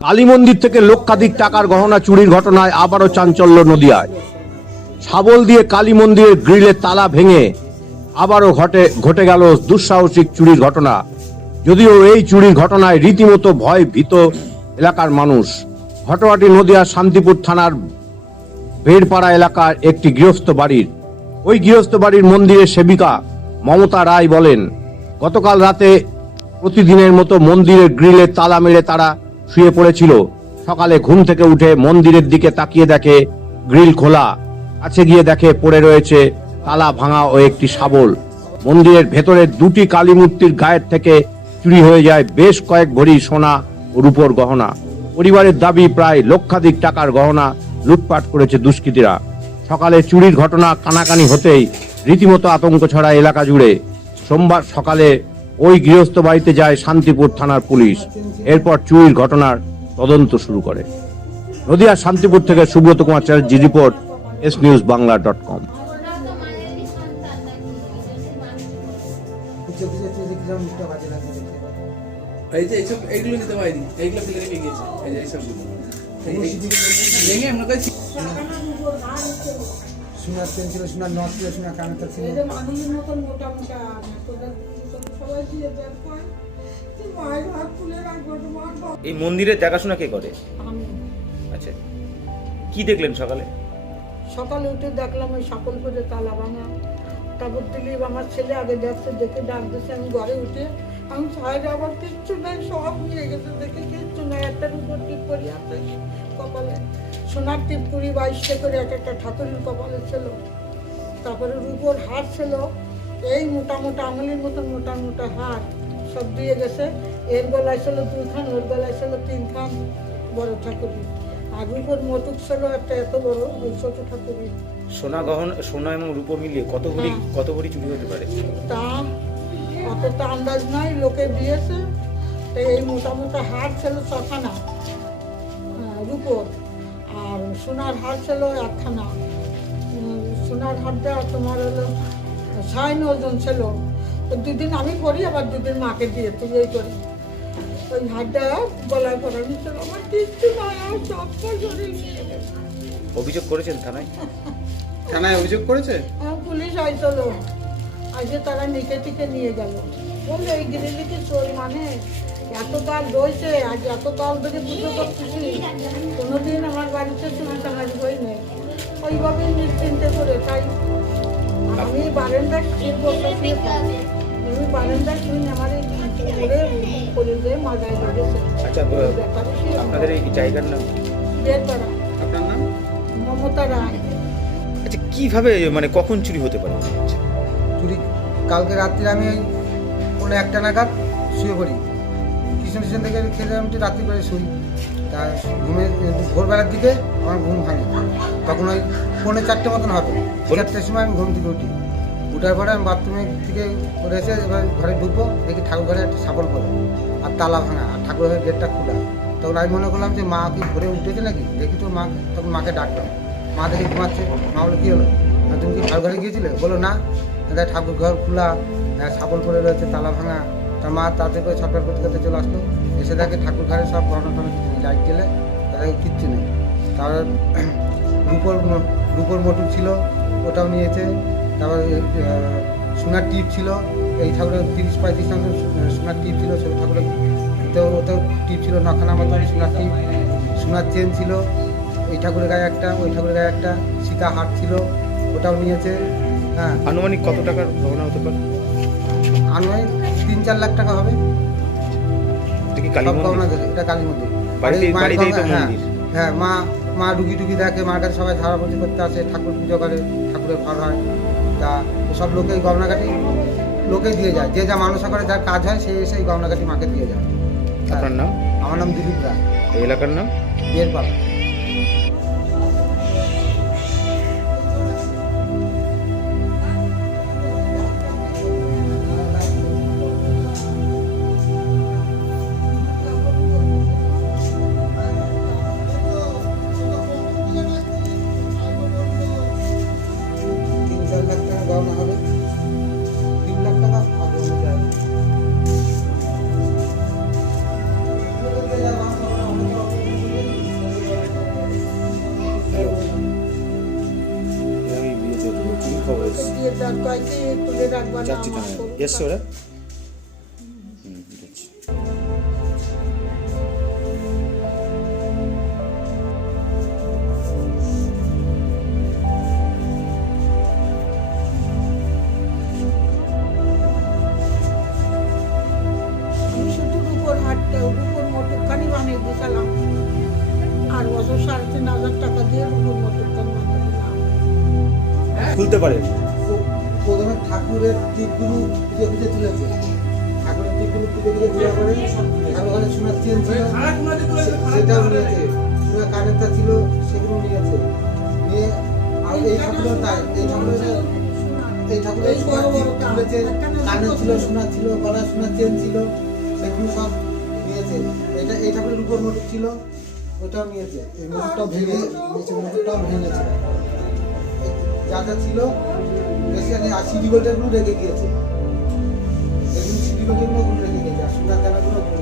কালী মন্দির থেকে লক্ষাধিক টাকার গহনা চুরির ঘটনায় আবারও চাঞ্চল্য নদিয়ায়। শাবল দিয়ে কালী মন্দিরের গ্রিলের তালা ভেঙে আবারও ঘটে ঘটে গেল দুঃসাহসিক চুরির ঘটনা। যদিও এই চুরির ঘটনায় রীতিমতো ভয় ভীত এলাকার মানুষ। ঘটনাটি নদিয়ার শান্তিপুর থানার বেড়পাড়া এলাকার একটি গৃহস্থ বাড়ির। ওই গৃহস্থ বাড়ির মন্দিরের সেবিকা মমতা রায় বলেন, গতকাল রাতে প্রতিদিনের মতো মন্দিরের গ্রিলে তালা মেরে তারা শুয়ে পড়েছিল। সকালে ঘুম থেকে উঠে মন্দিরের দিকে তাকিয়ে দেখে গ্রিল খোলা। কাছে গিয়ে দেখে পড়ে রয়েছে তালা ভাঙা ও একটি শাবল। মন্দিরের ভেতরে দুটি কালী মূর্তির গায়ের থেকে চুরি হয়ে যায় বেশ কয়েক ভরি সোনা ও রূপোর গহনা। পরিবারের দাবি, প্রায় লক্ষাধিক টাকার গহনা লুটপাট করেছে দুষ্কৃতীরা। সকালে চুরির ঘটনা কানাকানি হতেই রীতিমতো আতঙ্ক ছড়া এলাকা জুড়ে। সোমবার সকালে ওই গৃহস্থ বাড়িতে যায় শান্তিপুর থানার পুলিশ। এরপর চুরির ঘটনার তদন্ত শুরু করে। নদিয়ার শান্তিপুর থেকে Subrata Kumar Chatterjee report S news Bangla dot com. খুঁজে খুঁজে তুই দেখলাম মুখটা বাজে লাগছে দেখতে এই যে এইসব এইগুলো নিতে পারিনি। এইগুলো ফেলে রেখে গিয়েছে। এই যে এইসবগুলো এই- এই- ভেঙে আমরা কাছে সোনার পেন ছিল সোনার নথ ছিল সোনার ছিল। এই মন্দিরের দেখাশোনা কে করে? আচ্ছা কি দেখলেন সকালে? সকালে উঠে দেখলাম ওই সকল করে তালা ভাঙা। তারপর দিলীপ আমার ছেলে আগে দেখছে দেখে ডাক দিচ্ছে আমি ঘরে উঠে আমি সাইডে আবার কিচ্ছু নাই সব নিয়ে গেছে দেখে কিচ্ছু নাই একটার উপর টিপ করি আছে কপালে। সোনার টিপ কুড়ি বাইশটা করে এক একটা ঠাকুরের কপালে ছিল। তারপরে রূপোর হার ছিল এই মোটা মোটা আমলির মতন মোটা সব দিয়ে গেছে। এর গলায় ছিল দুইখান ওর গলায় ছিল তিনখান বড় ঠাকুরের আর রূপোর মটুক ছিল একটা এত বড় ওই ছোট ঠাকুরের সোনা গহনা সোনা এবং রূপো মিলিয়ে কত ভরি। কত ভরি চুরি হতে পারে? তা অত তো আন্দাজ নাই লোকে দিয়েছে। এই মোটামুটি মোটা হার ছিল ছখানা রূপোর আর সোনার হার ছিল একখানা। সোনার হারটা তোমার হলো সাইন ওজন ছিল। দুদিন আমি করি আবার দুদিন মাকে দিয়ে তুই এই করি। ওই হারটা গলায় পড়ানো ছিল আমার কিচ্ছু নয় আমার সব করে অভিযোগ করেছেন থানায়? থানায় অভিযোগ করেছে? হ্যাঁ, পুলিশ আইসলো। আজকে তারা নিচে টিকে নিয়ে গেল। বলল এই গিরিলিকে চোর মানে? এত কাল রয়েছে আজ এত কাল ধরে পুজো করতেছি। কোনোদিন আমার বাড়িতে চামারি হই নেই। ওইভাবে নিশ্চিন্তে করে তাই আমি বারেন্দায় শুয়ে বসে বারেন্দায় মাজায় আচ্ছা আপনাদের এই জায়গার নাম? বের আপনার নাম? মমতা রায়। আচ্ছা কীভাবে মানে কখন চুরি হতে পারে? চুরি কালকে রাত্রে আমি ওই কোনো একটা নাগাদ শুয়ে পড়ি। কৃষ্ণ কৃষ্ণ থেকে খেলে আমি রাত্রি করে শুই। তা ঘুমে ভোরবেলার দিকে আমার ঘুম ভাঙে। তখন ওই পৌনে চারটে মতন হবে। চারটের সময় আমি ঘুম থেকে উঠি। উঠার পরে আমি বাথরুমে থেকে করে এসে এবার ঘরে ঢুকবো দেখি ঠাকুর ঘরে একটা সাপল করে আর তালা ভাঙা আর ঠাকুর ঘরের গেটটা খোলা। তখন আমি মনে করলাম যে মা কি ঘরে উঠেছে নাকি? দেখি তো মা তখন মাকে ডাকলাম। মা দেখে ঘুমাচ্ছে। মা বলে কী হলো? তুমি কি ঠাকুর ঘরে গিয়েছিলে? বলো না। দেখ ঠাকুর ঘর খোলা হ্যাঁ, সাপল পরে রয়েছে তালা ভাঙা। তার মা তাতে করে ছটফট করতে করতে চলে আসলো। এসে দেখে ঠাকুর ঘরে সব গহনা টহনা কিছু লাইট গেলে তাদের কিচ্ছু নেই। তারপর রূপর রূপর মোটর ছিল ওটাও নিয়েছে তারপর সোনার টিপ ছিল এই ঠাকুরের তিরিশ পঁয়ত্রিশ নম্বর সোনার টিপ ছিল ছোটো ঠাকুরের তো ওতেও টিপ ছিল নখানা মতো সোনার টিপ সোনার চেন ছিল এই ঠাকুরের গায়ে একটা ওই ঠাকুরের গায়ে একটা সীতা হাট ছিল ওটাও নিয়েছে হ্যাঁ। আনুমানিক কত টাকার গহনা হতে পারে? আনুমানিক তিন চার লাখ টাকা হবে। এটা কি কালী মন্দির? এটা কালী মন্দির। হ্যাঁ, মন্দির। হ্যাঁ মা মা ডুগি ডুগি দেখে মার কাছে সবাই ধারাপতি করতে আসে ঠাকুর পুজো করে ঠাকুরের ঘর হয়। তা সব লোকে এই গমনাঘাটি লোকে দিয়ে যায়। যে যা মানুষ করে যার কাজ হয় সে এসে এই গমনাঘাটি মাকে দিয়ে যায়। আপনার নাম? আমার নাম দিলীপ রায়। এই এলাকার নাম? বিয়ের আর কয়েকে তুলে রাখবা না যাচ্ছি আমার এসছে ওরা খুলতে পারে। প্রথমে ঠাকুরের টিপগুলো খুঁজে খুঁজে তুলেছে। ঠাকুরের টিপগুলো খুঁজে খুঁজে দেওয়ার পরে আর ওখানে সোনার চেন ছিল সেটাও নিয়েছে। সোনার কানেরটা ছিল সেগুলো নিয়েছে। নিয়ে আর এই ঠাকুরের তাই এই ঠাকুরের এই ঠাকুরের সোনার। তুলেছে। কানের ছিল সোনার ছিল গলার সোনার চেন ছিল সেগুলো সব নিয়েছে। এটা এই ঠাকুরের উপর মোটর ছিল ওটাও নিয়েছে। এই মোটরটাও ভেঙে নিয়েছে মোটরটাও ভেঙেছে। যা যা ছিল আগে আর সিডি গোল্ডেরগুলো রেখে গিয়েছে এগুলো সিডি গোল্ডের রেখে গিয়েছে আর সোনার দানাগুলো